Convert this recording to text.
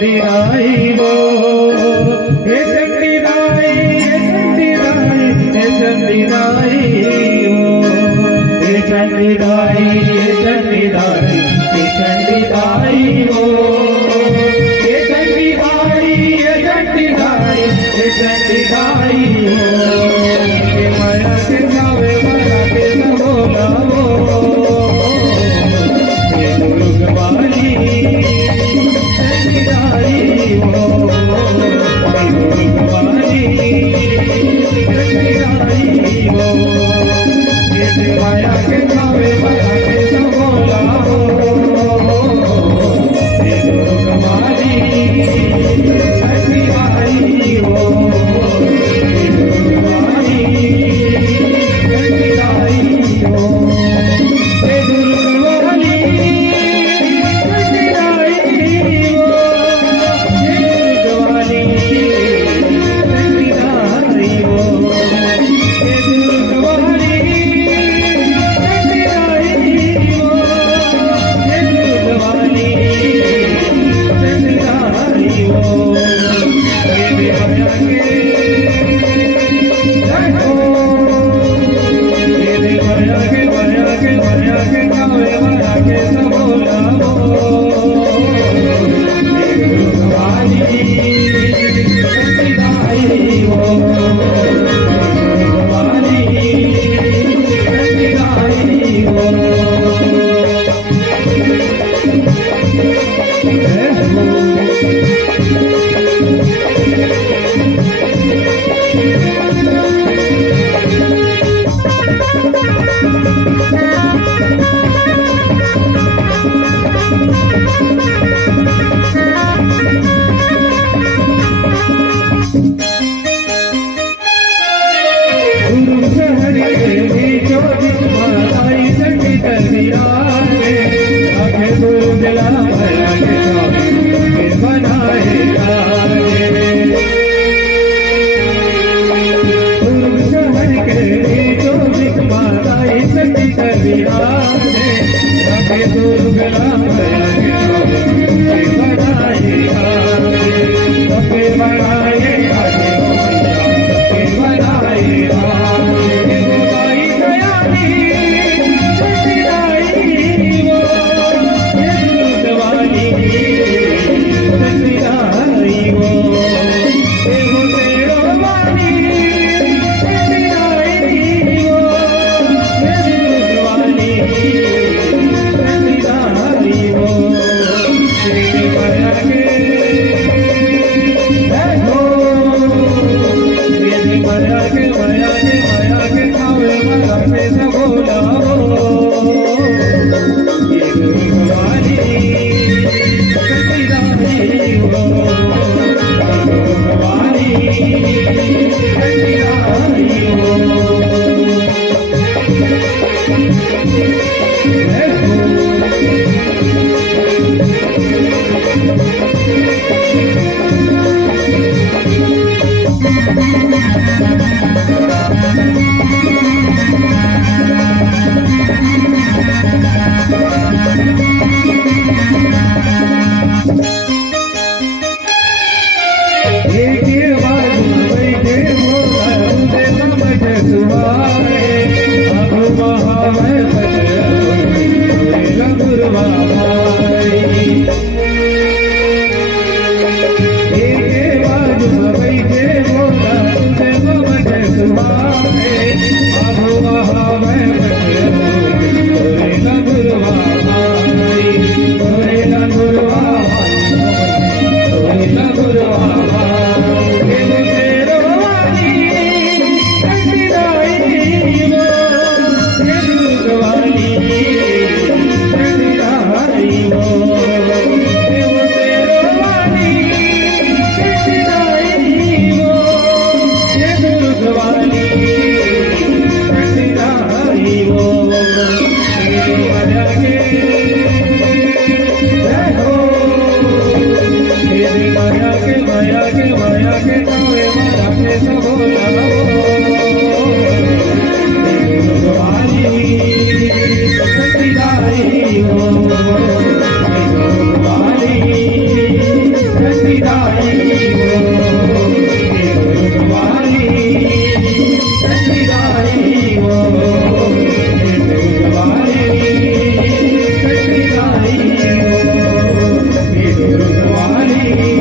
चंडी राई वो हे चंडी राई हे चंडी राई हे चंडी राई वो हे चंडी राई हे चंडी राई हे चंडी राई वो हे चंडी राई हे चंडी राई हे चंडी राई वो हे माया के गावे माया के बोला वो हे दुर्ग वाली चंडी राई वो हे दुर्ग वाली चंडी राई वो हे माया के गावे माया के बोला वो चंडीदाई